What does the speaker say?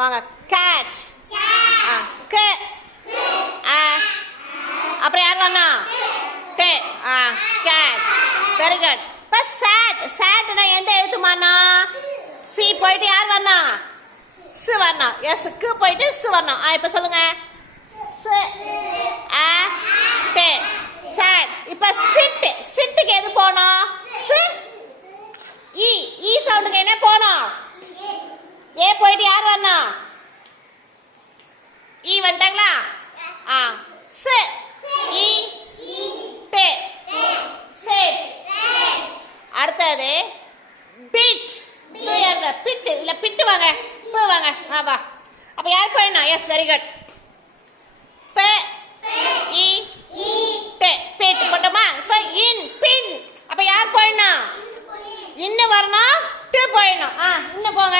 வாங்க gate. K. அப்புறம் யார் வரணும்? டே. கேட். Very good. இப்போ சேட். சேட்னா எந்த எழுத்து வரணும்? சி போயிட்டு யார் வரணும்? சு வரணும். எஸ் க்கு போயிட்டு சு வரணும். இப்போ சொல்லுங்க. சு டே சேட். இப்போ சிட். சிட்டுக்கு எது போகணும்? சிட். இ. இ சவுண்டுக்கு என்ன போகணும்? ஏ போயிட்டு யார் வரணும்? ஈ வந்துட்டாங்களா? சு இ டே சேட். அடுத்தது பிட். பிட்டு. இல்ல பிட்டு வாங்க. பு வாங்க. வா. அப்ப யார் போயிடணும்? Yes very good. ப இ டே பிட் போட்டோமா? இப்ப இன் பின். அப்ப யார் போயிடணும்? இன்னும் வரணும். டு போயிடணும். இன்னும் போங்க.